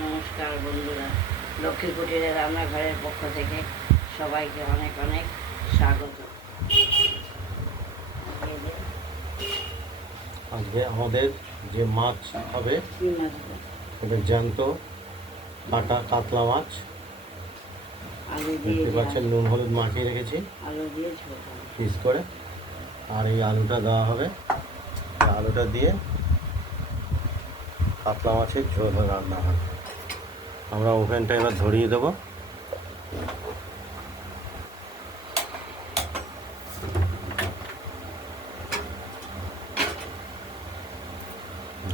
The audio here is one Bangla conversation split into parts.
নমস্কার বন্ধুরা, লক্ষ্মী কুটিরের রান্নাঘরের পক্ষ থেকে সবাইকে অনেক অনেক স্বাগত। আজকে আমাদের যে মাছ হবে এটা জ্যান্ত কাটা কাতলা মাছ। আলু দিয়ে দেখতে পাচ্ছেন নুন হলুদ মাখিয়ে রেখেছি আলু দিয়ে পিস করে, আর এই আলুটা দেওয়া হবে। আলুটা দিয়ে কাতলা মাছের ঝোল রান্না হবে। আমরা ওভেনটা এবার ধরিয়ে দেবো।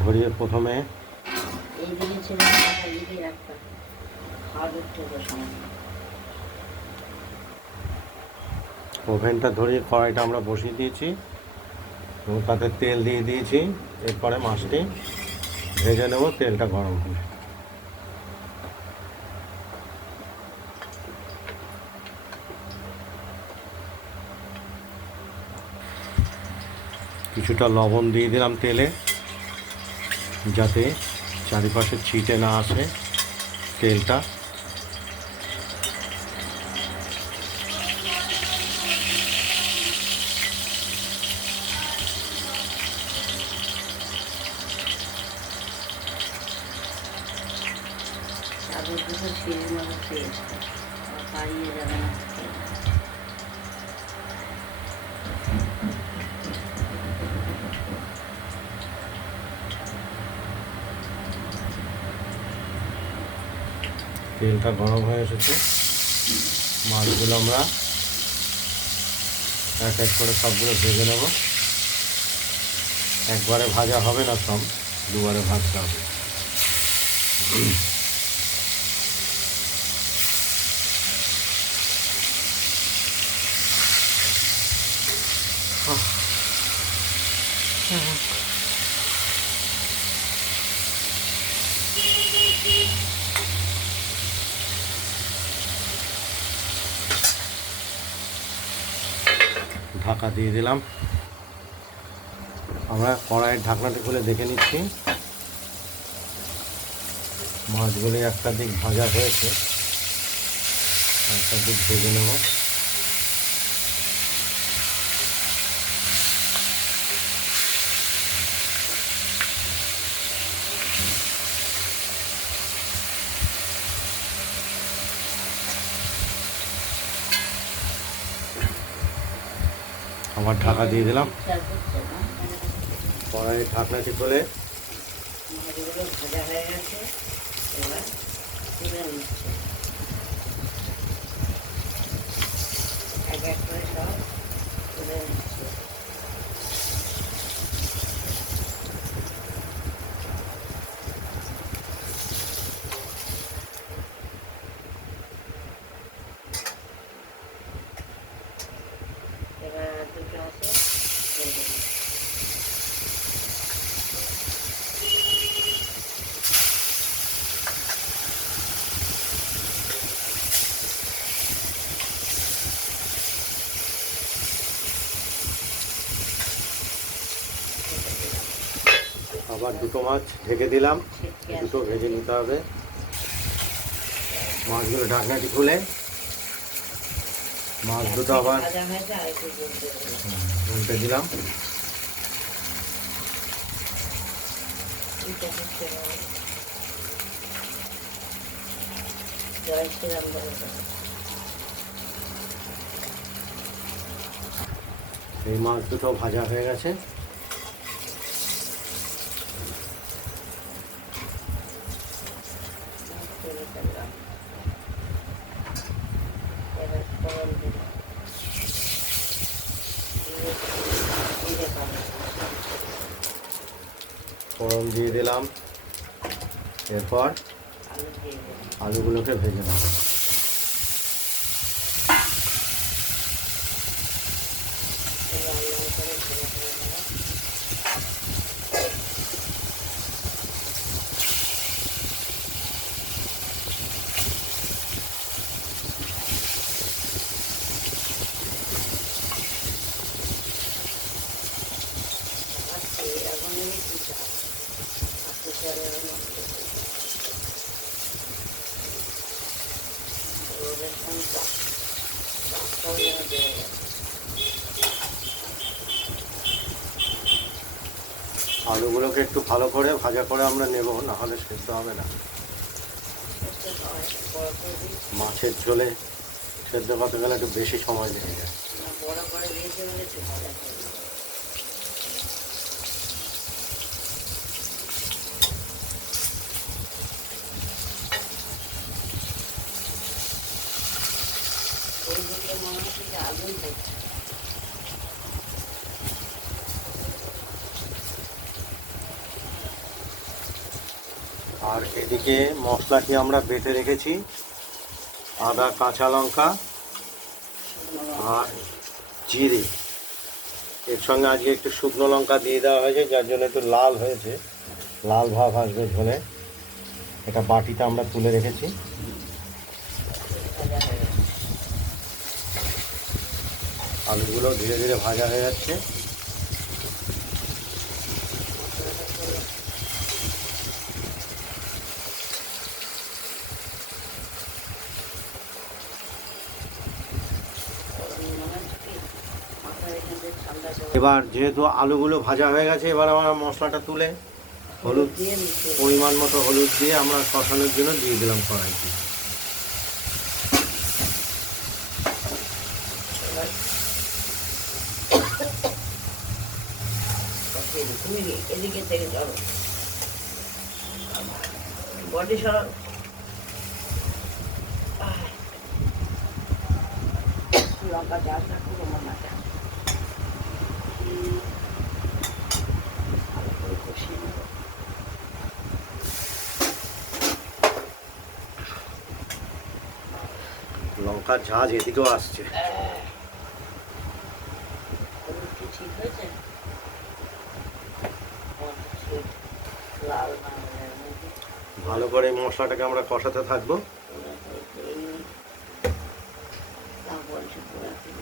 ধরিয়ে প্রথমে ওভেনটা ধরিয়ে কড়াইটা আমরা বসিয়ে দিয়েছি এবং তাতে তেল দিয়ে দিয়েছি। এরপরে মাছটি ভেজে নেব, তেলটা গরম হবে। কিছুটা লবণ দিয়ে দিলাম তেলে, যাতে চারিপাশে ছিটে না আসে তেলটা। পাড়িয়ে যাবে না। তেলটা গরম হয়ে এসেছে। মাছগুলো আমরা এক এক করে সবগুলো ভেজে নেব। একবারে ভাজা হবে না, সব দুবারে ভাজতে হবে। ঢাকা দিয়ে দিলাম। আমরা কড়াইয়ের ঢাকনাটা খুলে দেখে নিচ্ছি মাছগুলি একটা দিক ভাজা হয়েছে, একটা দিক ভেজে নেব। আবার ঢাকা দিয়ে দিলাম। কড়াইয়ের ঢাকনাটি খুলে ভাজা হয়ে গেছে, এবার তুলে নিচ্ছে। এক এক করে সব তুলে নিচ্ছে। এবার দুটো আছে আবার দুটো মাছ ঢেকে দিলাম, দুটো ভেজে নিতে হবে। মাছগুলো ঢাকনাটি খুলে মাছ দুটো আবার উল্টে দিলাম। এই মাছ দুটো ভাজা হয়ে গেছে। ফোড়ন দিয়ে দিলাম। এরপর আলুগুলোকে ভেজে নেব। আলুগুলোকে একটু ভালো করে ভাজা করে আমরা নেব, না হলে সেদ্ধ হবে না। একটু সময় বড় করে দিই। মাছের ঝোলে সেদ্ধ করতে গেলে একটু বেশি সময় লেগে যায়। না, বড় করে দিয়েছি বলে একটু ভাজা করে দিই। ওই দিকে মনে হচ্ছে যে আগুন দেখছে। আর এদিকে মশলাটি আমরা বেটে রেখেছি, আদা, কাঁচা লঙ্কা আর জিরে। এর সঙ্গে আজকে একটু শুকনো লঙ্কা দিয়ে দেওয়া হয়েছে, যার জন্য একটু লাল হয়েছে, লাল ভাব আসবে ঝোলে। এটা বাটিতে আমরা তুলে রেখেছি। ভাজা হয়ে গেছে। আলুগুলো ধীরে ধীরে ভাজা হয়ে যাচ্ছে। এবার যেহেতু আলুগুলো ভাজা হয়ে গেছে, এবার আমরা মশলাটা তুলে হলুদ দিয়ে মিশিয়ে পরিমাণ মতো হলুদ দিয়ে আমরা কষানোর জন্য দিয়ে দিলাম কড়াইতে। এবার কষিয়ে দিই। তুমি এদিকে থেকে চলো, বডি সরাও। লঙ্কা চাষটা খুব আমার মাথা ভালো করে কষিয়ে নেব। লঙ্কার ঝাঁজ এদিকেও আসছে। হলুদ কি ঠিক হয়েছে? ঠিক লাল না হয়ে মধ্যে ভালো করে এই মশলাটাকে আমরা কষাতে থাকবো। পোড়া করে করে নিই। তারপর সে পোড়া করে